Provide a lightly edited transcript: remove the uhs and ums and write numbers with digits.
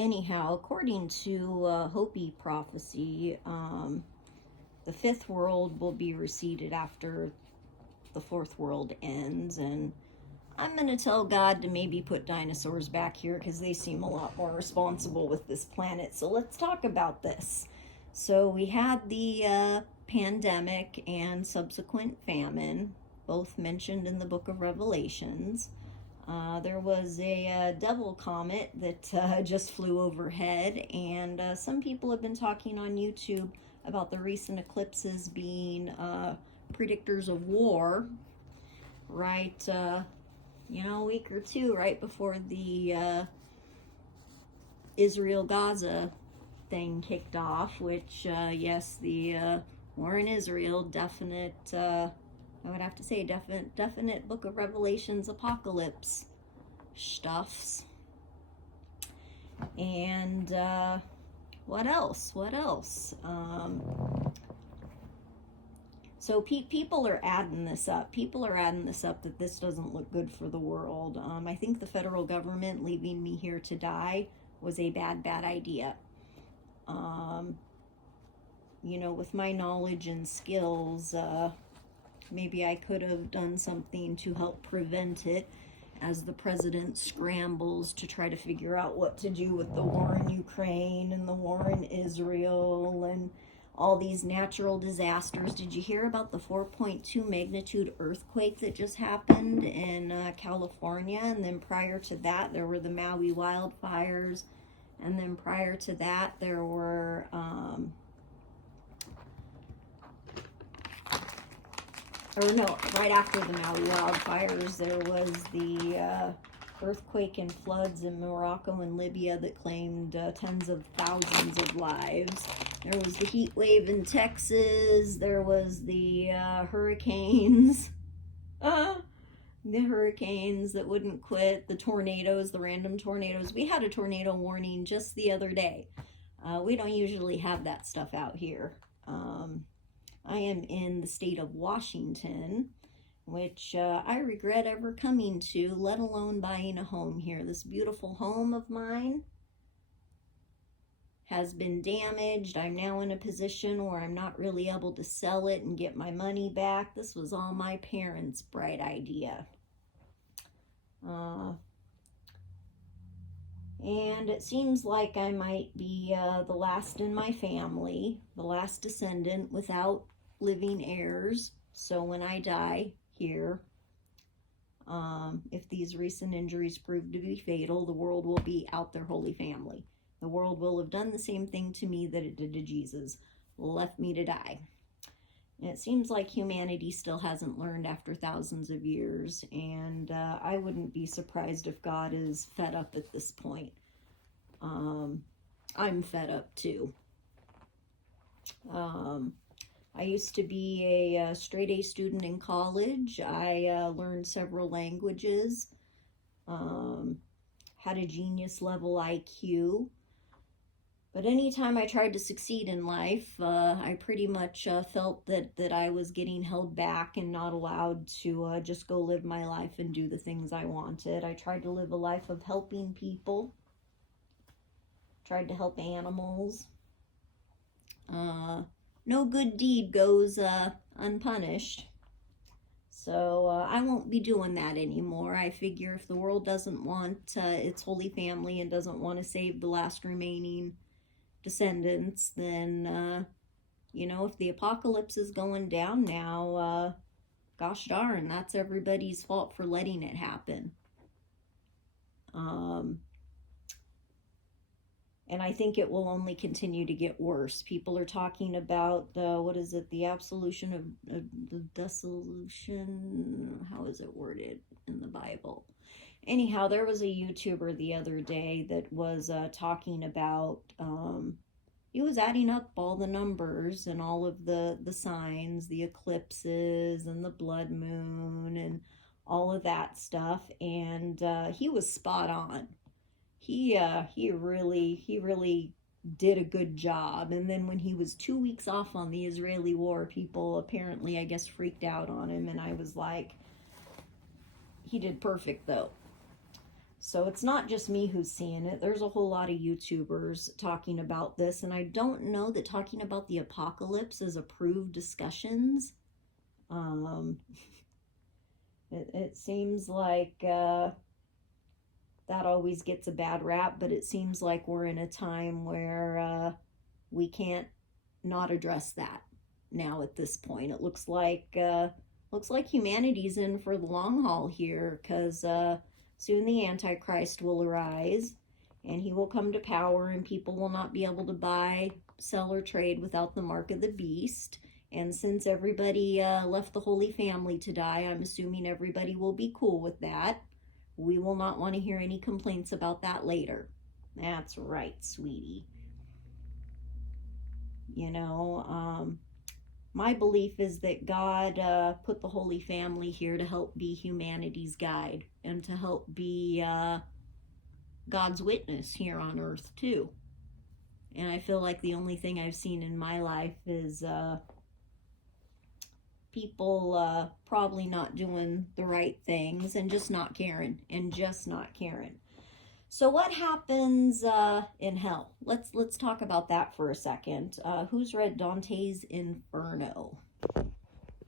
Anyhow, according to Hopi prophecy, the fifth world will be reseeded after the fourth world ends, and I'm going to tell God to maybe put dinosaurs back here because they seem a lot more responsible with this planet. So let's talk about this. So we had the pandemic and subsequent famine, both mentioned in the book of Revelations. There was a devil comet that just flew overhead, and some people have been talking on YouTube about the recent eclipses being predictors of war, right? A week or two right before the Israel-Gaza thing kicked off, which, yes, the war in Israel, definite, I would have to say, definite Book of Revelations apocalypse stuffs. And what else? So people are adding this up. People are adding this up that this doesn't look good for the world. I think the federal government leaving me here to die was a bad idea. With my knowledge and skills, maybe I could have done something to help prevent it as the president scrambles to try to figure out what to do with the war in Ukraine and the war in Israel and all these natural disasters. Did you hear about the 4.2 magnitude earthquake that just happened in California? And then prior to that, there were the Maui wildfires. And then prior to that, there were right after the Maui wildfires, there was the earthquake and floods in Morocco and Libya that claimed tens of thousands of lives. There was the heat wave in Texas. There was the hurricanes. The hurricanes that wouldn't quit. The tornadoes, the random tornadoes. We had a tornado warning just the other day. We don't usually have that stuff out here. I am in the state of Washington, which I regret ever coming to, let alone buying a home here. This beautiful home of mine has been damaged. I'm now in a position where I'm not really able to sell it and get my money back. This was all my parents' bright idea. And it seems like I might be the last in my family, the last descendant without living heirs. So when I die here, if these recent injuries prove to be fatal, the world will be out their Holy Family. The world will have done the same thing to me that it did to Jesus, left me to die. And it seems like humanity still hasn't learned after thousands of years, and I wouldn't be surprised if God is fed up at this point. I'm fed up too. I used to be a straight A student in college. I learned several languages, had a genius level IQ. But anytime I tried to succeed in life, I pretty much felt that I was getting held back and not allowed to just go live my life and do the things I wanted. I tried to live a life of helping people, tried to help animals. No good deed goes unpunished. So I won't be doing that anymore. I figure if the world doesn't want its Holy Family and doesn't want to save the last remaining descendants, then, if the apocalypse is going down now, gosh darn, that's everybody's fault for letting it happen. And I think it will only continue to get worse. People are talking about, the absolution of the dissolution, how is it worded in the Bible? Anyhow, there was a YouTuber the other day that was talking about, he was adding up all the numbers and all of the signs, the eclipses and the blood moon and all of that stuff, and he was spot on. He really did a good job. And then when he was 2 weeks off on the Israeli war, people apparently, I guess, freaked out on him, and I was like, he did perfect though. So it's not just me who's seeing it. There's a whole lot of YouTubers talking about this, and I don't know that talking about the apocalypse is approved discussions. Um, it seems like that always gets a bad rap, but it seems like we're in a time where we can't not address that now at this point. It looks like humanity's in for the long haul here, because soon the Antichrist will arise, and he will come to power, and people will not be able to buy, sell, or trade without the mark of the beast. And since everybody left the Holy Family to die, I'm assuming everybody will be cool with that. We will not want to hear any complaints about that later. That's right, sweetie. You know, my belief is that God put the Holy Family here to help be humanity's guide and to help be God's witness here on earth too. And I feel like the only thing I've seen in my life is people probably not doing the right things and just not caring. So what happens in hell? Let's talk about that for a second. Who's read Dante's Inferno?